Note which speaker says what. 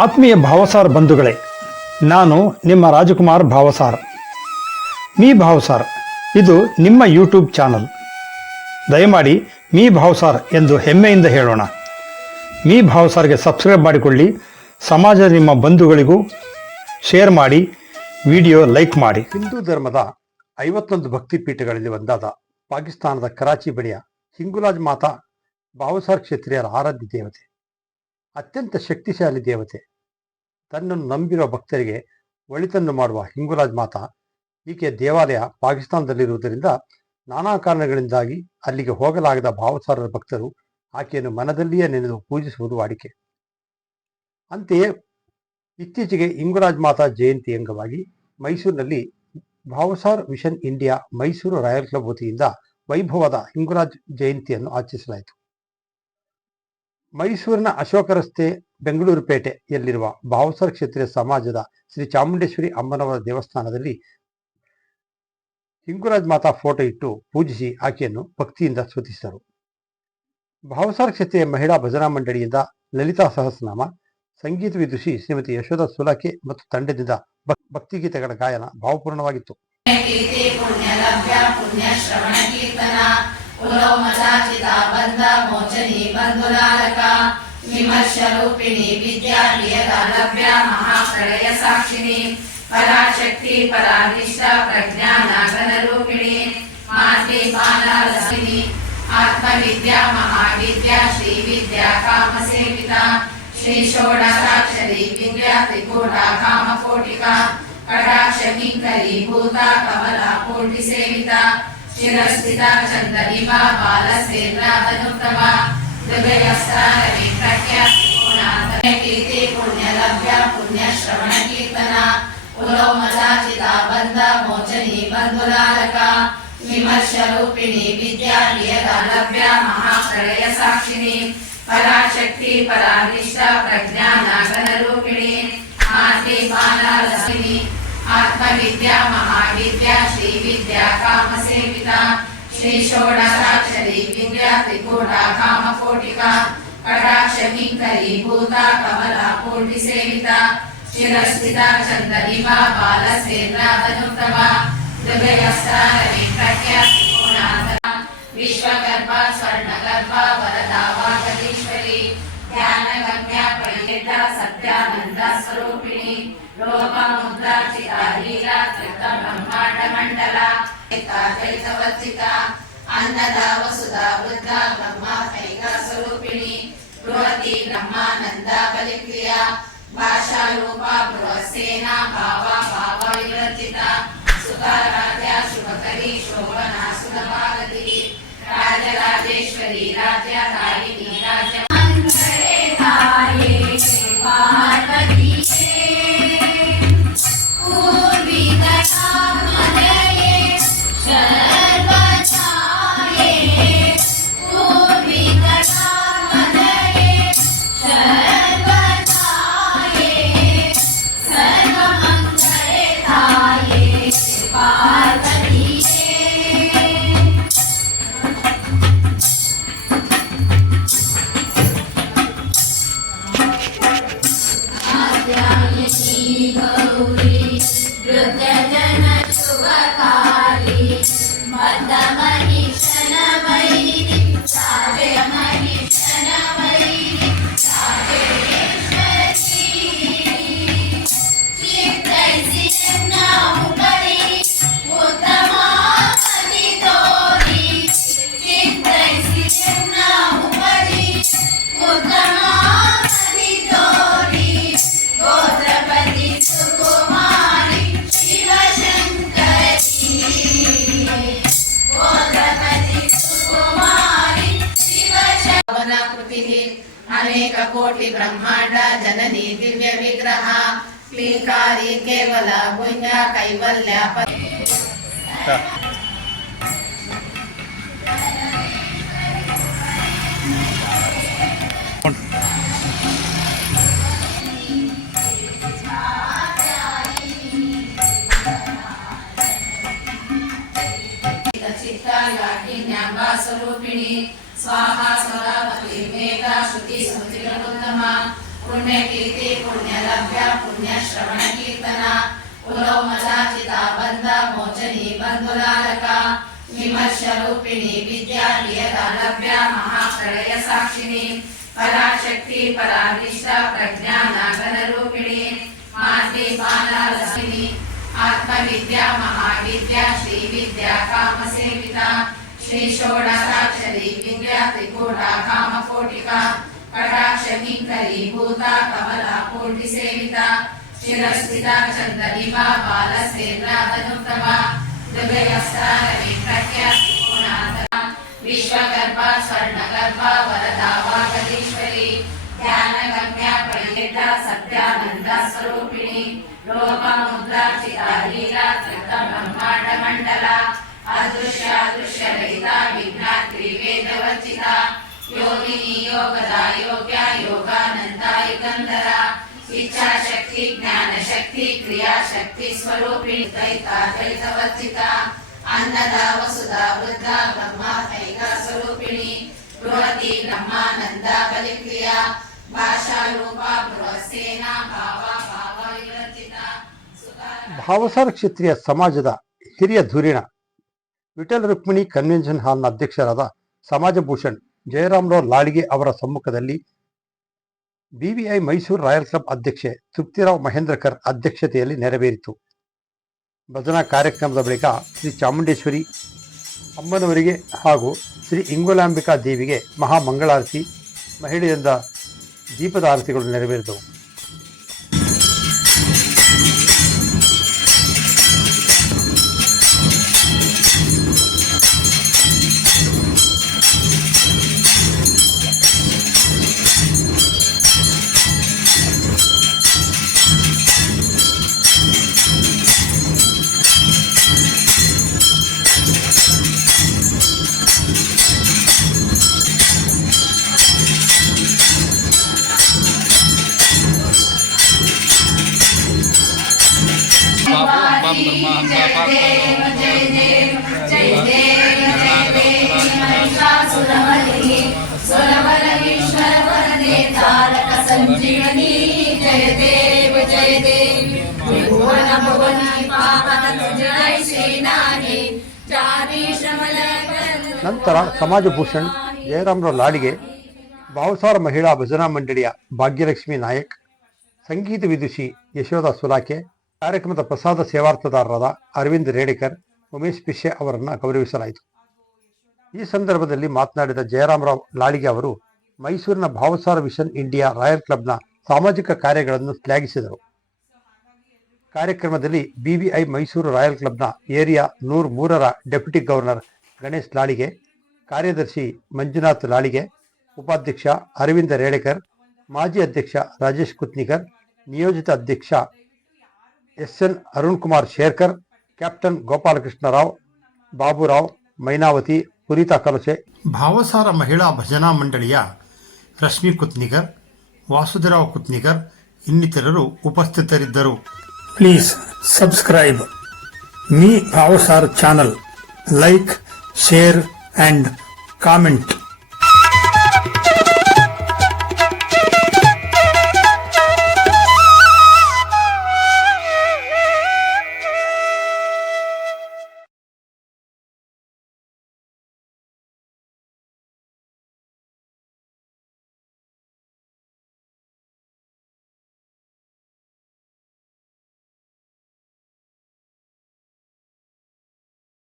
Speaker 1: ಆತ್ಮೀಯ ಭಾವಸಾರ್ ಬಂಧುಗಳೇ, ನಾನು ನಿಮ್ಮ ರಾಜಕುಮಾರ್ ಭಾವಸಾರ್. ಮೀ ಭಾವಸಾರ್, ಇದು ನಿಮ್ಮ ಯೂಟ್ಯೂಬ್ ಚಾನಲ್. ದಯಮಾಡಿ ಮೀ ಭಾವಸಾರ್ ಎಂದು ಹೆಮ್ಮೆಯಿಂದ ಹೇಳೋಣ. ಮೀ ಭಾವಸಾರ್ಗೆ ಸಬ್ಸ್ಕ್ರೈಬ್ ಮಾಡಿಕೊಳ್ಳಿ, ಸಮಾಜ ನಿಮ್ಮ ಬಂಧುಗಳಿಗೂ ಶೇರ್ ಮಾಡಿ, ವಿಡಿಯೋ ಲೈಕ್ ಮಾಡಿ. ಹಿಂದೂ ಧರ್ಮದ ಐವತ್ತೊಂದು ಭಕ್ತಿ ಪೀಠಗಳಲ್ಲಿ ಒಂದಾದ ಪಾಕಿಸ್ತಾನದ ಕರಾಚಿ ಬಳಿಯ ಹಿಂಗುಲಾಜ್ ಮಾತಾ ಭಾವಸಾರ್ ಕ್ಷೇತ್ರೀಯರ ಆರಾಧ್ಯ ದೇವತೆ. ಅತ್ಯಂತ ಶಕ್ತಿಶಾಲಿ ದೇವತೆ. ತನ್ನನ್ನು ನಂಬಿರುವ ಭಕ್ತರಿಗೆ ಒಳಿತನ್ನು ಮಾಡುವ ಹಿಂಗುರಾಜ್ ಮಾತಾ ಈಕೆಯ ದೇವಾಲಯ ಪಾಕಿಸ್ತಾನದಲ್ಲಿರುವುದರಿಂದ ನಾನಾ ಕಾರಣಗಳಿಂದಾಗಿ ಅಲ್ಲಿಗೆ ಹೋಗಲಾಗದ ಭಾವಸಾರರ ಭಕ್ತರು ಆಕೆಯನ್ನು ಮನದಲ್ಲಿಯೇ ನೆನೆದು ಪೂಜಿಸುವುದು ವಾಡಿಕೆ. ಅಂತೆಯೇ ಇತ್ತೀಚೆಗೆ ಹಿಂಗುರಾಜ್ ಮಾತಾ ಜಯಂತಿ ಅಂಗವಾಗಿ ಮೈಸೂರಿನಲ್ಲಿ Bhavsar mission India Mysuru royal club ವತಿಯಿಂದ ವೈಭವದ ಹಿಂಗುರಾಜ್ ಜಯಂತಿಯನ್ನು ಆಚರಿಸಲಾಯಿತು. ಮೈಸೂರಿನ ಅಶೋಕ ರಸ್ತೆ ಬೆಂಗಳೂರು ಪೇಟೆಯಲ್ಲಿರುವ ಭಾವಸರ ಕ್ಷೇತ್ರೀಯ ಸಮಾಜದ ಶ್ರೀ ಚಾಮುಂಡೇಶ್ವರಿ ಅಮ್ಮನವರ ದೇವಸ್ಥಾನದಲ್ಲಿ ಹಿಂಗುರಾಜ್ ಮಾತಾ ಫೋಟೋ ಇಟ್ಟು ಪೂಜಿಸಿ ಆಕೆಯನ್ನು ಭಕ್ತಿಯಿಂದ ಸ್ತುತಿಸಿದರು. ಭಾವಸರ ಕ್ಷೇತ್ರೀಯ ಮಹಿಳಾ ಭಜನಾ ಮಂಡಳಿಯಿಂದ ಲಲಿತಾ ಸಹಸ್ರನಾಮ, ಸಂಗೀತ ವಿದುಷಿ ಶ್ರೀಮತಿ ಯಶೋಧ ಸುಲಕೆ ಮತ್ತು ತಂಡದಿಂದ ಭಕ್- ಭಕ್ತಿಗೀತೆಗಳ ಗಾಯನ ಭಾವಪೂರ್ಣವಾಗಿತ್ತು.
Speaker 2: ಕೀರ್ತಿ ಪುಣ್ಯ బంధమోచని బంధులాలక విమర్శ రూపిణి విద్యాలయ మహాప్రళయ సాక్షిని పరాశక్తి పరానిష్ట ప్రజ్ఞా నాగన రూపిణి మాతృ బాలాలసిని ఆత్మ విద్య మహావిద్య శ్రీ విద్య కామసేవిత శ్రీ షోడశాక్షరి విద్య త్రికూట కామకోటిక కటాక్ష కింకరి భూత కమల కోటి సేవిత चिरस्थिता चन्द्रिमा बालसेन्द्रावनुत्तमा दुर्गयस्तारविक्रक्यास्तीते पुण्यलभ्या, पुण्यश्रवणकीर्तना पुलोमजा चिताबन्ध मोचनी, बन्धुलालका, विमर्शरूपिणी, विद्या, प्रियदालभ्या, महाप्रलयसाक्षिणी, पराशक्ति, परानिष्ठा, प्रज्ञा, नागनरूप विद्या महाविद्या, श्रीविद्या, कामसेविता श्रीषोडशाक्षरी विद्या, त्रिकोणा, कामकोटिका कटाक्षकिङ्करी भूता, कमला, कोटिसेविता, शिरस्थिता चन्दनिभा बालसेन्द्रादनुप्रभा हृदयस्तारविप्रज्ञा त्रिकोणान्तरा विश्वगर्भा स्वर्णगर्भा वरदा वागदीश्वरी ज्ञानगम्या परिहिता सत्यानन्दा, स्वरूपिणी లోపముద్రాక్షిత హీరా త్రిత బ్రహ్మాండ మండల చైతవస్థిత అన్నద వసుధ వృద్ధ బ్రహ్మ సైక స్వరూపిణి బృహతి బ్రహ్మానంద బలిక్రియ భాషా రూప బృహసేన భావ భావ వివర్జిత సుతారాధ్య శుభకరి శోభనా సుధభాగతి రాజరాజేశ్వరి పార్వతి ಕೋಟಿ ಬ್ರಹ್ಮಾಂಡ ಜನನಿ ದಿವ್ಯ ವಿಗ್ರಹ ಕ್ಲೀಂಕಾರಿ ಕೇವಲ ಪುಣ್ಯ ಕೈವಲ್ಯ ಪ- ಚಿತ್ತಾಯಾಗಿನ್ಯಾಂಬ ಸ್ವರೂಪಿಣಿ स्वाहा स्वरा पतिर्मेता श्रुति स्मृति प्रबुद्धमा पुण्य कीर्ति पुण्य लभ्या पुण्य श्रवण पुण्यलभ्य, पुण्यश्रवणकीर्तन मज़ा चिता बंदा मोचनी बन्धुलालक विमर्शरूपिणी विद्या प्रियता लभ्या महाप्रलय साक्षिणी परा शक्ति परा परानिष्ठा प्रज्ञा नागन रूपिणी माते नागनरूपिणी मातृपालालसिनी आत्मविद्या, महाविद्या श्री विद्या काम सेविता శ్రీ షోడశాక్షరి విద్యాతి కూట కామ కోటిక కటాక్ష కింకరి భూత కమల కోటి సేవిత చిరస్థిత చందరి బాల సేవ్రాధనుతమ హృదయస్థాని ప్రఖ్యాతి గుణాంతర విశ్వగర్భ స్వర్ణగర్భ వరదావాగదీశ్వరి ధ్యాన గమ్య పరిహిత సత్యానంద స్వరూపిణి లోపముద్రాచిత లీలా బ్రహ్మాండ మండల ಮಂಡಲ ಅದೃಶ್ಯ ರಹಿತ ಕ್ರಿಯಾಶಕ್ತಿ ದೈತ ದೈತವರ್ಜಿತ ಅನ್ನದ, ವಸುದ, ವೃದ್ಧ, ಬ್ರಹ್ಮ ಕೈಕ ಸ್ವರೂಪಿಣಿ. ಬೃಹತಿ, ಬ್ರಹ್ಮಾನಂದ, ಬಲಿಕ್ರಿಯ. ಭಾಷಾ, ರೂಪ ಭಾವ ಭಾವ ವಿವರ್ಜಿತ
Speaker 1: ಭಾವಸಾರ ಕ್ಷತ್ರಿಯ ಸಮಾಜದ ಹಿರಿಯ ಧುರೀಣ ವಿಠಲ್ ರುಕ್ಮಿಣಿ ಕನ್ವೆನ್ಷನ್ ಹಾಲ್ನ ಅಧ್ಯಕ್ಷರಾದ ಸಮಾಜಭೂಷಣ್ ಭೂಷಣ್ ಜಯರಾಮರಾವ್ ಲಾಳಿಗೆ ಅವರ ಸಮ್ಮುಖದಲ್ಲಿ ಬಿವಿಐ ಮೈಸೂರು ರಾಯಲ್ ಕ್ಲಬ್ ಅಧ್ಯಕ್ಷೆ ತೃಪ್ತಿರಾವ್ ಮಹೇಂದ್ರಕರ್ ಅಧ್ಯಕ್ಷತೆಯಲ್ಲಿ ನೆರವೇರಿತು. ಭಜನಾ ಕಾರ್ಯಕ್ರಮದ ಬಳಿಕ ಶ್ರೀ ಚಾಮುಂಡೇಶ್ವರಿ ಅಮ್ಮನವರಿಗೆ ಹಾಗೂ ಶ್ರೀ ಇಂಗುಲಾಂಬಿಕಾ ದೇವಿಗೆ ಮಹಾಮಂಗಳಾರತಿ ಮಹಿಳೆಯರಿಂದ ದೀಪದ ಆರತಿಗಳು ನೆರವೇರಿದವು.
Speaker 2: ಸಂಜೀವನಿ ಜಯ ದೇವ ಜಯ ದೇವಿ. ಭುವನ ಭುವನಿ ಪಾಪನ ಜಯ ಸೇನಾನಿ.
Speaker 1: ನಂತರ ಸಮಾಜ ಭೂಷಣ್ ಜಯರಾಮರ ಲಾಡಿಗೆ ಭಾವಸಾರ ಮಹಿಳಾ ಭಜನಾ ಮಂಡಳಿಯ ಭಾಗ್ಯಲಕ್ಷ್ಮಿ ನಾಯಕ್ ಸಂಗೀತ ವಿದುಷಿ ಯಶೋಧ ಸುಲಾಕೆ ಕಾರ್ಯಕ್ರಮದ ಪ್ರಸಾದ ಸೇವಾರ್ಥದಾರರಾದ ಅರವಿಂದ್ ರೇಡೇಕರ್ ಉಮೇಶ್ ಪಿಶೆ ಅವರನ್ನು ಗೌರವಿಸಲಾಯಿತು. ಈ ಸಂದರ್ಭದಲ್ಲಿ ಮಾತನಾಡಿದ ಜಯರಾಮರಾವ್ ಲಾಳಿಗೆ ಅವರು, ಮೈಸೂರಿನ ಭಾವಸಾರ ವಿಷನ್ ಇಂಡಿಯಾ ರಾಯಲ್ ಕ್ಲಬ್ನ ಸಾಮಾಜಿಕ ಕಾರ್ಯಗಳನ್ನು ಶ್ಲಾಘಿಸಿದರು. ಕಾರ್ಯಕ್ರಮದಲ್ಲಿ ಬಿವಿಐ ಮೈಸೂರು ರಾಯಲ್ ಕ್ಲಬ್ನ ಏರಿಯಾ ನೂರ್ ಮೂರರ ಡೆಪ್ಯೂಟಿ ಗವರ್ನರ್ ಗಣೇಶ್ ಲಾಳಿಗೆ, ಕಾರ್ಯದರ್ಶಿ ಮಂಜುನಾಥ್ ಲಾಳಿಗೆ, ಉಪಾಧ್ಯಕ್ಷ ಅರವಿಂದ ರೇಳೆಕರ್ ಮಾಜಿ ಅಧ್ಯಕ್ಷ ರಾಜೇಶ್ ಕುತ್ನಿಕರ್, ನಿಯೋಜಿತ ಅಧ್ಯಕ್ಷ S N Arun Kumar Sherkar, captain Gopalakrishnarao, Baburao, Mainavati Purita Kalase Bhavasara ಮಹಿಳಾ ಭಜನಾ ಮಂಡಳಿಯ ರಶ್ಮಿ ಕುತ್ನಿಗರ್ ವಾಸುದೇವ ಕುತ್ನಿಗರ್ ಇನ್ನಿತರರು ಉಪಸ್ಥಿತರಿದ್ದರು. Please subscribe Mee Bhavsar channel. Like share and comment